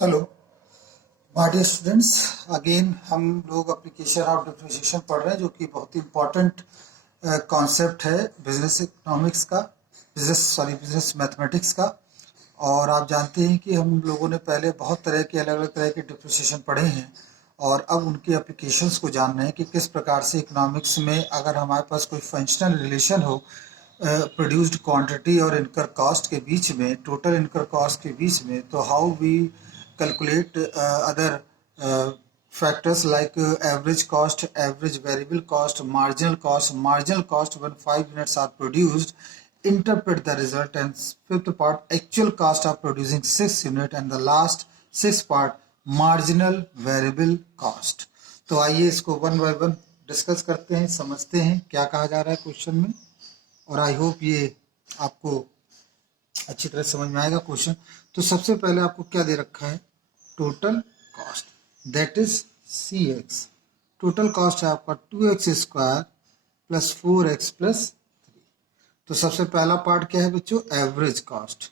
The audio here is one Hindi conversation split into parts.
Hello my dear students, again हम लोग एप्लीकेशन ऑफ डिफरेंशिएशन पढ़ रहे हैं जो कि बहुत ही इम्पोर्टेंट कॉन्सेप्ट है बिजनेस इकोनॉमिक्स का, बिजनेस मैथमेटिक्स का। और आप जानते हैं कि हम लोगों ने पहले बहुत तरह के अलग अलग तरह के डिफरेंशिएशन पढ़े हैं और अब उनकी एप्लीकेशंस को जान रहे हैं कि किस प्रकार से इकोनॉमिक्स में अगर हमारे पास कोई फंक्शनल रिलेशन हो प्रोड्यूस्ड क्वांटिटी और इनकर कॉस्ट के बीच में, टोटल इनकर कॉस्ट के बीच में, तो how we calculate other factors like average cost, average variable cost, marginal cost when 5 units are produced, interpret the result, and fifth part actual cost of producing 6 unit, and the last sixth part marginal variable cost। तो आइए इसको वन बाय वन डिस्कस करते हैं, समझते हैं क्या कहा जा रहा है क्वेश्चन में, और आई होप ये आपको अच्छी तरह समझ में आएगा क्वेश्चन। तो सबसे पहले आपको क्या दे रखा है, total cost, that is C X. Total cost है आपका 2x² प्लस 4x प्लस 3। तो सबसे पहला पार्ट क्या है बच्चों, एवरेज कॉस्ट।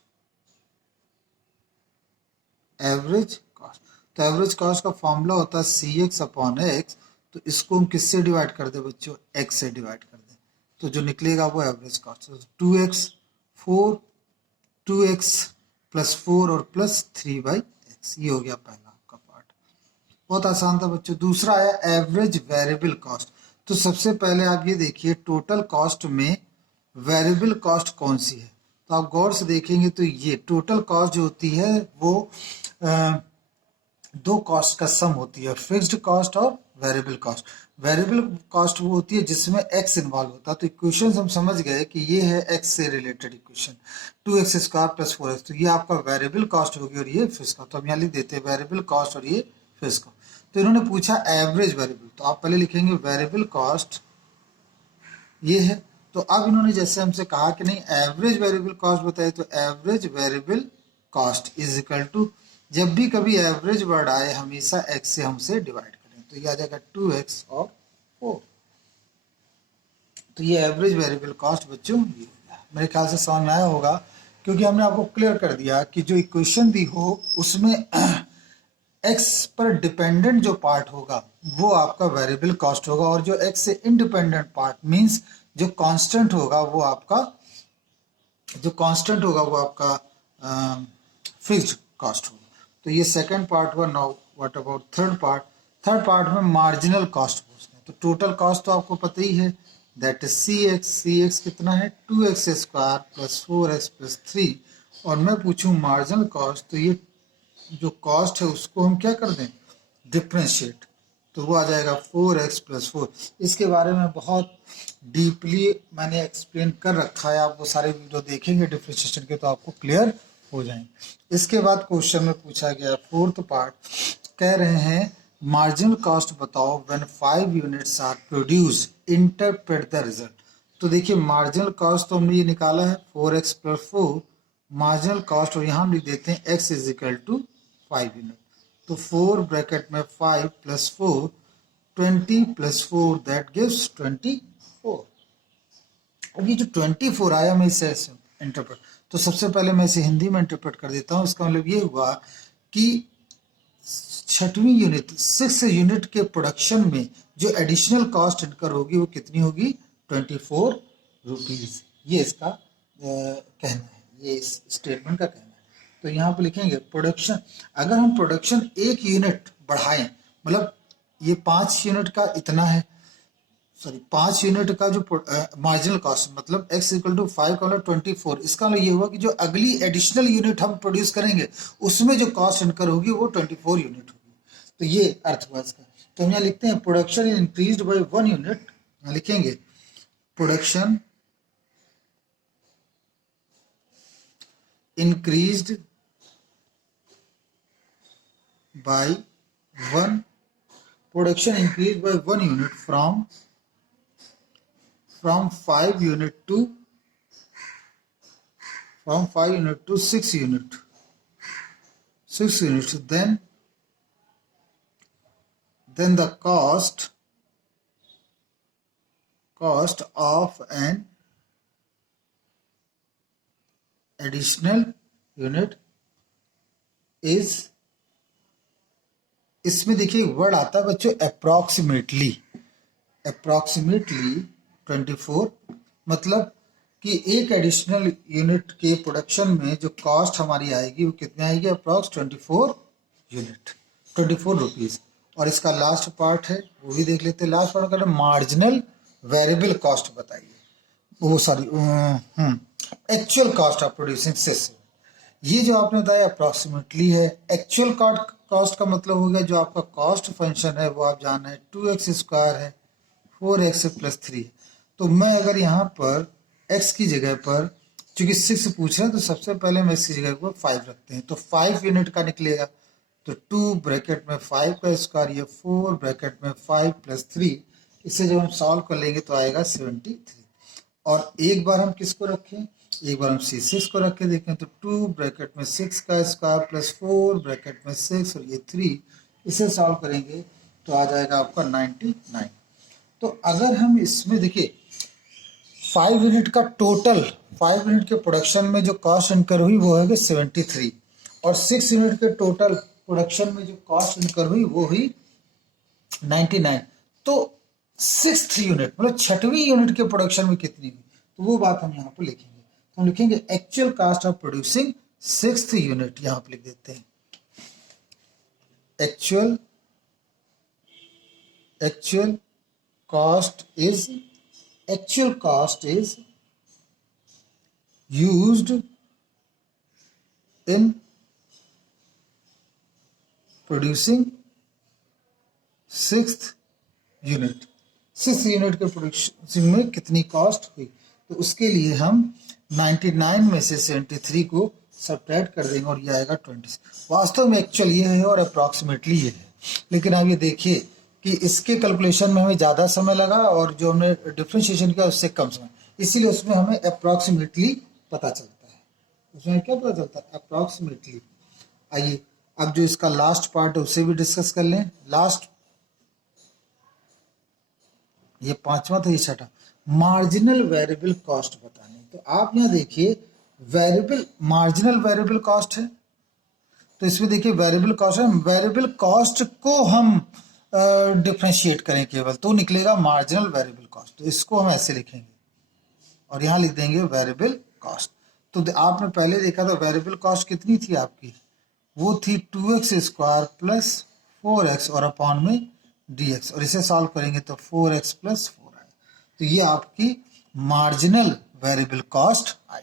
एवरेज कॉस्ट, तो एवरेज कॉस्ट का फॉर्मूला होता है CX/X। तो इसको हम किससे डिवाइड कर दे बच्चों, x से डिवाइड कर दे, तो जो निकलेगा वो average cost. 2x 4 2x plus 4 और प्लस 3/x, ये हो गया पहला आपका पार्ट। बहुत आसान था बच्चों। दूसरा आया एवरेज वेरिएबल कॉस्ट। तो सबसे पहले आप ये देखिए टोटल कॉस्ट में वेरिएबल कॉस्ट कौन सी है, तो आप गौर से देखेंगे तो ये टोटल कॉस्ट जो होती है वो दो कॉस्ट का सम होती है, फिक्स्ड कॉस्ट और वेरिएबल कॉस्ट। वेरिएबल कॉस्ट वो होती है जिसमें एक्स इन्वॉल्व होता है। तो इक्वेशन हम समझ गए कि ये है एक्स से related equation, 2x² plus 4x। तो ये आपका वेरिएबल कॉस्ट होगी और ये फिक्स कॉस्ट। तो हम यहाँ लिख देते हैं वेरिएबल कॉस्ट और ये फिक्स कॉस्ट। तो इन्होंने पूछा एवरेज वेरिएबल, तो आप पहले लिखेंगे वेरिएबल कॉस्ट ये है। तो अब इन्होंने जैसे हमसे कहा कि नहीं एवरेज वेरिएबल कॉस्ट बताए, तो average variable cost is equal to, जब भी कभी एवरेज वर्ड आए हमेशा x से हमसे डिवाइड करें, तो ये आ जाएगा 2x और 4। तो ये एवरेज वेरिएबल कॉस्ट बच्चों ये हो गया। मेरे ख्याल से समझ में आया होगा, क्योंकि हमने आपको क्लियर कर दिया कि जो इक्वेशन दी हो उसमें x पर डिपेंडेंट जो पार्ट होगा वो आपका वेरिएबल कॉस्ट होगा, और जो x से इंडिपेंडेंट पार्ट मींस जो कांस्टेंट होगा वो आपका फिक्स्ड कॉस्ट होगा। तो ये सेकंड पार्ट हुआ। Now what about third part. Third part में मार्जिनल कॉस्ट पूछते हैं। तो टोटल कॉस्ट तो आपको पता ही है, दैट इज CX कितना है 2x² प्लस 4x प्लस 3। और मैं पूछूं मार्जिनल कॉस्ट, तो ये जो कॉस्ट है उसको हम क्या कर दें, डिफ्रेंशिएट, तो वो आ जाएगा 4x प्लस 4। इसके बारे में बहुत डीपली मैंने एक्सप्लेन कर रखा है, आप वो सारे वीडियो देखेंगे डिफ्रेंशिएशन के तो आपको क्लियर हो जाएंगे। इसके बाद क्वेश्चन में पूछा गया फोर्थ पार्ट, कह रहे हैं मार्जिनल कॉस्ट बताओ when 5 units are produce, interpret the result. तो देखिए मार्जिनल कॉस्ट तो हमने ये निकाला है 4x प्लस 4 मार्जिनल कॉस्ट, और यहाँ हम लिख देते हैं x is equal to 5 unit. तो 4 ब्रैकेट में 5 प्लस 4 20 प्लस 4 दैट गिव्स 24। अब ये जो 24 आया मैं इसे इंटरप्रेट, तो सबसे पहले मैं इसे हिंदी में इंटरप्रेट कर देता हूँ। इसका मतलब ये हुआ कि छठवीं यूनिट 6 यूनिट के प्रोडक्शन में जो एडिशनल कॉस्ट इनकर होगी वो कितनी होगी, 24 रुपीज। ये इसका कहना है, ये इस स्टेटमेंट का कहना है। तो यहाँ पर लिखेंगे प्रोडक्शन, अगर हम प्रोडक्शन 1 यूनिट बढ़ाएं, मतलब ये 5 यूनिट का इतना है, सॉरी 5 यूनिट का जो मार्जिनल कॉस्ट मतलब x इक्वल टू 5 का 24। इसका मतलब ये हुआ कि जो अगली एडिशनल यूनिट हम प्रोड्यूस करेंगे उसमें जो कॉस्ट इनकर होगी वो 24 यूनिट होगी। तो ये अर्थ हुआ इसका। तो हम यहाँ लिखते हैं प्रोडक्शन इंक्रीज्ड बाय 1 यूनिट, यहाँ लिखेंगे production increased by 1 unit from 5 unit to 6 units. Then the cost of an additional unit is इसमें देखिए वर्ड आता है बच्चों अप्रोक्सीमेटली 24, मतलब कि एक एडिशनल यूनिट के प्रोडक्शन में जो कॉस्ट हमारी आएगी वो कितनी आएगी, अप्रॉक्स 24 यूनिट, 24 रुपीज़। और इसका लास्ट पार्ट है वो भी देख लेते हैं। लास्ट पार्ट का मार्जिनल वेरिएबल कॉस्ट बताइए, वो sorry actual cost of producing system. ये जो आपने बताया अप्रॉक्सीमेटली है। एक्चुअल कॉस्ट का मतलब हो गया जो आपका कॉस्ट फंक्शन है वो आप जान रहे हैं 2x² है, 4x + 3। तो मैं अगर यहाँ पर x की जगह पर चूंकि 6 पूछ रहे हैं तो सबसे पहले हम x की जगह पर 5 रखते हैं, तो 5 यूनिट का निकलेगा। तो 2 ब्रैकेट में 5 का स्क्वायर, ये 4 ब्रैकेट में 5 + 3, इसे जब हम सॉल्व कर लेंगे तो आएगा 73। और एक बार हम किसको रखें, एक बार हम C6 को रख के देखें तो 2 ब्रैकेट में 6 का स्क्वायर + 4 ब्रैकेट में 6 और ये 3, इसे सॉल्व करेंगे तो आ जाएगा आपका 99। तो अगर हम इसमें देखिए 5 यूनिट का टोटल, 5 यूनिट के प्रोडक्शन में जो कॉस्ट इनकर हुई वो है 73, और 6 यूनिट के टोटल प्रोडक्शन में जो कॉस्ट इनकर हुई वो हुई 99। तो 6th यूनिट मतलब 6वीं यूनिट के प्रोडक्शन में कितनी हुई, तो वो बात हम यहाँ पर लिखेंगे। तो हम लिखेंगे actual cost of producing 6th unit, यहाँ पर लिख देते हैं actual cost is used in producing 6th unit. 6th unit के प्रोडक्शन में कितनी कॉस्ट हुई, तो उसके लिए हम 99 में से 73 को सब्ट्रैक्ट कर देंगे और ये आएगा 20। वास्तव में एक्चुअल ये है और अप्रॉक्सीमेटली ये है, लेकिन आप ये देखिए कि इसके कैलकुलेशन में हमें ज़्यादा समय लगा और जो हमने डिफ्रेंशिएशन किया उससे कम समय, इसीलिए उसमें हमें अप्रॉक्सीमेटली पता चलता है। उसमें क्या पता चलता है, अप्रॉक्सीमेटली। आइए अब जो इसका लास्ट पार्ट है उसे भी डिस्कस कर लें। लास्ट, ये 5वां था, ये 6ठा, मार्जिनल वेरिएबल कॉस्ट बतानी। तो आप यहाँ देखिए वेरिएबल, मार्जिनल वेरिएबल कॉस्ट है, तो इसमें देखिए वेरिएबल कॉस्ट है, वेरिएबल कॉस्ट को हम डिफ्रेंशिएट करें केवल तो निकलेगा मार्जिनल वेरिएबल कॉस्ट। तो इसको हम ऐसे लिखेंगे और यहाँ लिख देंगे वेरिएबल कॉस्ट। तो आपने पहले देखा था वेरिएबल कॉस्ट कितनी थी आपकी, वो थी 2x² + 4x और अपॉन में dx, और इसे सॉल्व करेंगे तो 4x + 4 आए। तो ये आपकी मार्जिनल वेरिएबल कॉस्ट आई।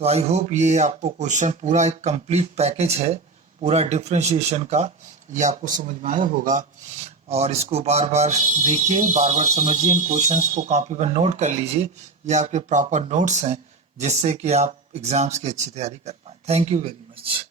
तो आई होप ये आपको क्वेश्चन पूरा एक कंप्लीट पैकेज है पूरा डिफ्रेंशिएशन का, ये आपको समझ में आया होगा। और इसको बार बार देखिए, बार बार समझिए, इन क्वेश्चंस को कॉपी पर नोट कर लीजिए, ये आपके प्रॉपर नोट्स हैं जिससे कि आप एग्जाम्स की अच्छी तैयारी कर पाएँ। Thank you very much.